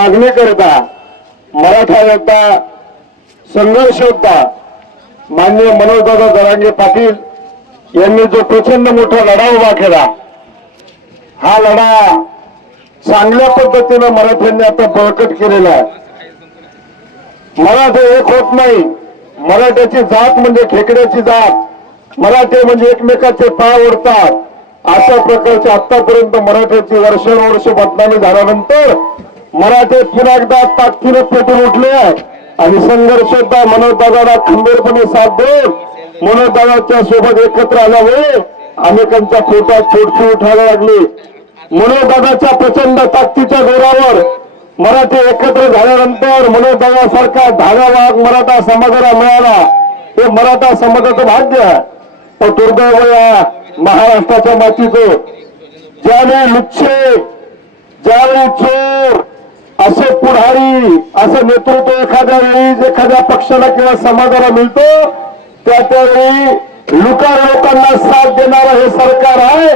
मागणीकरिता मराठा योद्धा संघर्ष योद्धा माननीय मनोजदादा जरांगे पाटील यांनी जो प्रचंड मोठा लढा उभा केला हा लढा चांगल्या पद्धतीनं मराठ्यांनी आता बळकट केलेला आहे. मराठे एक होत नाही. मराठ्याची जात म्हणजे खेकड्याची जात. मराठे म्हणजे एकमेकाचे पाय ओढतात. अशा प्रकारची आतापर्यंत मराठ्याची वर्षानुवर्ष बदनामी झाल्यानंतर मराठे पुन्हा एकदा ताकदीनं पेटून उठले. आणि संघर्षदा मनोजदादाला खंबीरपणे साथ देऊन मनोजदादाच्या सोबत एकत्र आल्यामुळे अनेकांच्या पोटात छोटशी उठायला लागली. मनोजदादाच्या प्रचंड ताकदीच्या जोरावर मराठी एकत्र झाल्यानंतर मनोजदादासारखा धागा वाघ मराठा समाजाला मिळाला. हे मराठा समाजाचं भाग्य पण दुर्दैव या महाराष्ट्राच्या मातीचं. ज्यावेळी लुच्छे ज्यावेळी चोर असे पुढारी असं नेतृत्व एखाद्या वेळी एखाद्या पक्षाला किंवा समाजाला मिळतो त्या त्यावेळी लुका लोकांना साथ देणारं हे सरकार आहे.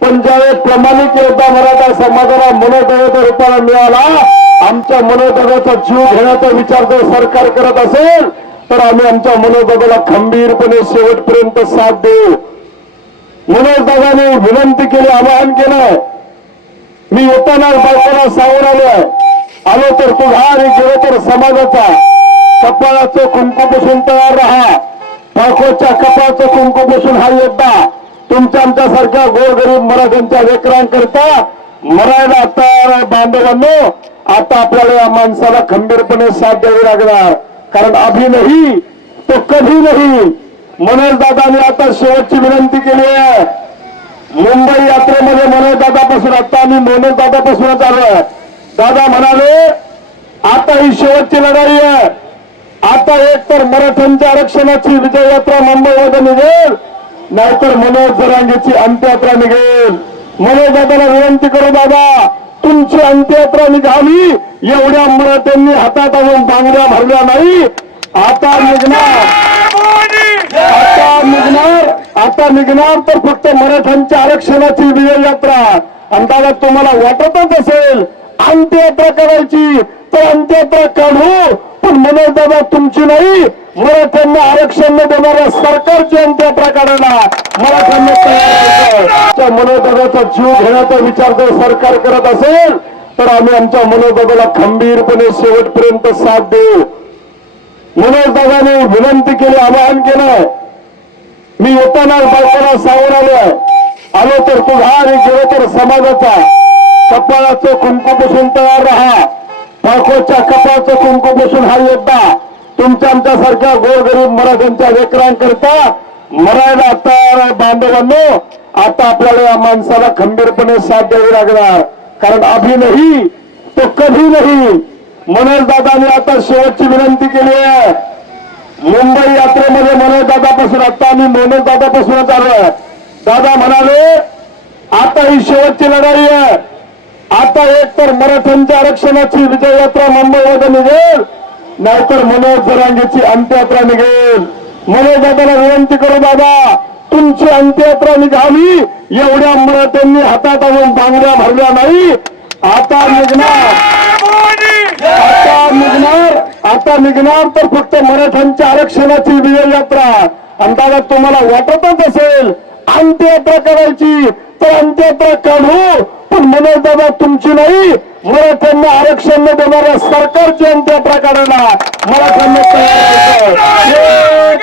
पण ज्यावेळी प्रमाणित योद्धा मराठा समाजाला मनोदयाच्या रूपाला मिळाला आमच्या मनोदयाचा जीव घेण्याचा विचार जर सरकार करत असेल तर आम्ही आमच्या मनोदयाला खंबीरपणे शेवटपर्यंत साथ देऊ. मनोज दादाने विनंती केली आवाहन केलं. मी येताना बायकोला सांगून आलोय. आलो तर तुझा गेलो तर समाजाचा. कपाळाचं कुंकू पुसून तयार राहा. ठाकोरच्या कपाळाचं कुंकू पुसून हा योद्धा तुमच्या आमच्यासारख्या गोरगरीब मराठ्यांच्या लेकरांकरता मरायला तयार आहे बांधवांनो. आता आपल्याला या माणसाला खंबीरपणे साथ द्यावी लागणार. कारण अभि नाही तो कधी नाही. मनोज दादाने आता शेवटची विनंती केली आहे. मुंबई यात्रेमध्ये मनोज दादापासून आता आम्ही मनोज दादापासूनच आलोय दादा म्हणाले आता ही शेवटची लढाई आहे आता एक तर मराठ्यांच्या आरक्षणाची विजययात्रा मुंबईमध्ये निघेल. नाहीतर मनोज जरांगेची अंत्ययात्रा निघेल. मनोज दादाला विनंती करू दादा तुमची अंत्ययात्रा निघाली. एवढ्या मराठ्यांनी हातात आणून बांगड्या भरल्या नाही. आता निघणार. आता निघणार. आता निघणार तर फक्त मराठ्यांच्या आरक्षणाची विजययात्रा. आणि दादा तुम्हाला वाटतच असेल अंत्ययात्रा करायची. तर अंत्ययात्रा काढू. पण मनोज दादा तुमची नाही मराठ्यांना आरक्षण न देणाऱ्या सरकारची अंत्ययात्रा काढायला मराठ्यांना तयार राहायचं. जीव घेण्याचा विचार जर सरकार करत असेल तर आम्ही आमच्या मनोजदादाला खंबीरपणे शेवटपर्यंत साथ देऊ. मनोज दादाने विनंती केली आवाहन केलं. मी येताना बायकोला सांगून आलोय आलो तर तुझा आणि गेलो तर समाजाचा. कपाळाचं कुंकू पुसून तयार राहा. बायकोच्या कपाळचं कुंकू पुसून हा योद्धा तुमच्या आमच्यासारख्या गोरगरीब मराठ्यांच्या लेकरांकरता मरायला तयार आहे बांधवांनो. आता आपल्याला या माणसाला खंबीरपणे साथ द्यावी लागणार. कारण अभि नाही तो कधी नाही. मनोज दादाने आता शेवटची विनंती केली आहे. मुंबई यात्रेमध्ये मनोज दादापासून आता आम्ही मनोज दादापासूनच आलो दादा म्हणाले आता ही शेवटची लढाई आहे. आता एक तर मराठ्यांच्या आरक्षणाची विजययात्रा मुंबईमध्ये निघेल. नाहीतर मनोज जरांगेची अंत्ययात्रा निघेल. मनोज दादाला विनंती करू बाबा तुमची अंत्ययात्रा निघाली. एवढ्या मराठ्यांनी हातात आणून बांगड्या भरल्या नाही. आता निघणार. आता निघणार. आता निघणार तर फक्त मराठ्यांच्या आरक्षणाची विजययात्रा. अंदाजात तुम्हाला वाटतच असेल अंत्ययात्रा करायची. तर अंत्ययात्रा काढू. पण मनोज दादा तुमची नाही. मराठ्यांना आरक्षण न देणाऱ्या सरकारची अंत्या प्रकाराला मराठ्यांना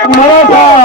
मराठा